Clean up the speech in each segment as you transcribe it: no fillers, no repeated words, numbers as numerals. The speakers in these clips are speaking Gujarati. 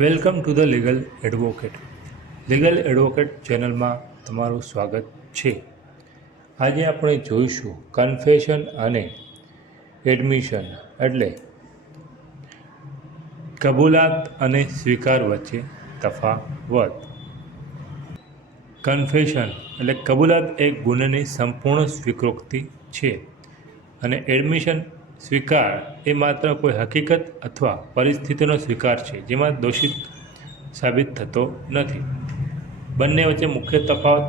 Welcome to the legal advocate. Legal advocate ચેનલમાં તમારું સ્વાગત છે. આજે આપણે જોઈશું કન્ફેશન અને એડમિશન એટલે કબૂલાત અને સ્વીકાર વચ્ચે તફાવત. કન્ફેશન એટલે કબૂલાત એક ગુનાની સંપૂર્ણ સ્વીકૃતિ છે અને એડમિશન સ્વીકાર એ માત્ર કોઈ હકીકત અથવા પરિસ્થિતિનો સ્વીકાર છે જેમાં દોષિત સાબિત થતો નથી. બંને વચ્ચે મુખ્ય તફાવત: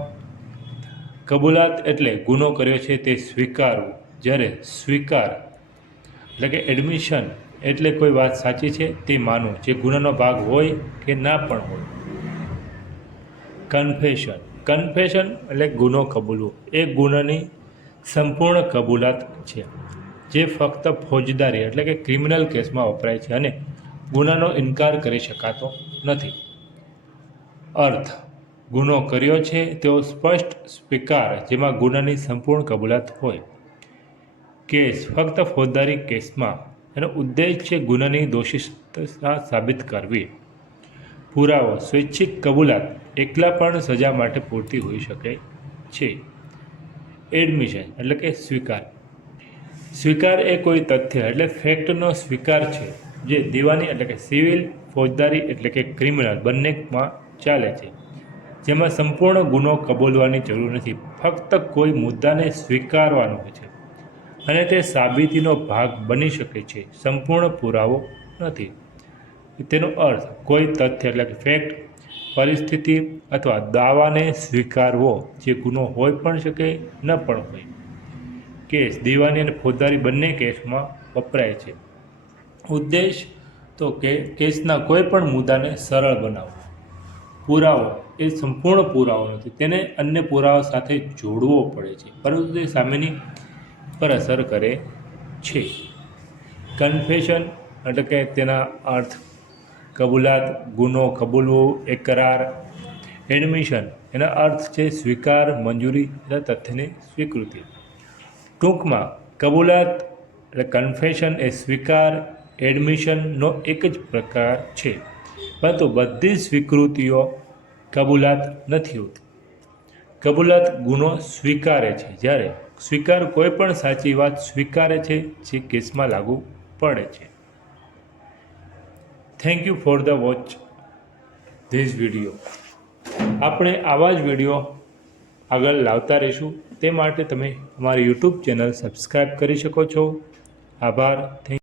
કબૂલાત એટલે ગુનો કર્યો છે તે સ્વીકારવું, જ્યારે સ્વીકાર એટલે કે એડમિશન એટલે કોઈ વાત સાચી છે તે માનવું, જે ગુનાનો ભાગ હોય કે ના પણ હોય. કન્ફેશન એટલે ગુનો કબૂલવો એ ગુનાની સંપૂર્ણ કબૂલાત છે જે ફક્ત ફોજદારી એટલે કે ક્રિમિનલ કેસમાં વપરાય છે અને ગુનાનો ઇનકાર કરી શકાતો નથી. અર્થ: ગુનો કર્યો છે તેવો સ્પષ્ટ સ્વીકાર જેમાં ગુનાની સંપૂર્ણ કબૂલાત હોય. કેસ: ફક્ત ફોજદારી કેસમાં એનો ઉદ્દેશ છે ગુનાની દોષિતતા સાબિત કરવી. પુરાવો: સ્વૈચ્છિક કબૂલાત એકલા પણ સજા માટે પૂરતી હોઈ શકે છે. એડમિશન એટલે કે સ્વીકાર એ કોઈ તથ્ય એટલે ફેક્ટનો સ્વીકાર છે જે દીવાની એટલે કે સિવિલ, ફોજદારી એટલે કે ક્રિમિનલ બંનેમાં ચાલે છે, જેમાં સંપૂર્ણ ગુનો કબૂલવાની જરૂર નથી, ફક્ત કોઈ મુદ્દાને સ્વીકારવાનો છે અને તે સાબિતીનો ભાગ બની શકે છે, સંપૂર્ણ પુરાવો નથી. તેનો અર્થ: કોઈ તથ્ય એટલે કે ફેક્ટ, પરિસ્થિતિ અથવા દાવાને સ્વીકારવો જે ગુનો હોઈ પણ શકે ન પણ હોય. કેસ: દીવાની અને ફોજદારી બંને કેસમાં વપરાય છે. ઉદ્દેશ તો કે કેસના કોઈ પણ મુદ્દાને સરળ બનાવવો. પુરાવો એ સંપૂર્ણ પુરાવો નથી, તેને અન્ય પુરાવા સાથે જોડવો પડે છે, પરંતુ તે સામેની પર અસર કરે છે. કન્ફેશન એટલે કે તેના અર્થ: કબૂલાત, ગુનો કબૂલવો, એકરાર. એડમિશન એના અર્થ છે સ્વીકાર, મંજૂરી અથવા તથ્યની સ્વીકૃતિ. ટૂંકમાં કબૂલાત એટલે કન્ફેશન એ સ્વીકાર, એડમિશનનો એક જ પ્રકાર છે, પરંતુ બધી સ્વીકૃતિઓ કબૂલાત નથી હોતી. કબૂલાત ગુનો સ્વીકારે છે, જ્યારે સ્વીકાર કોઈ પણ સાચી વાત સ્વીકારે છે જે કેસમાં લાગુ પડે છે. Thank you for the watch this video. આપણે આવા જ વિડીયો આગળ લાવતા રહીશું, તે માટે તમે અમારી યુટ્યુબ ચેનલ સબસ્ક્રાઈબ કરી શકો છો. આભાર. થેન્ક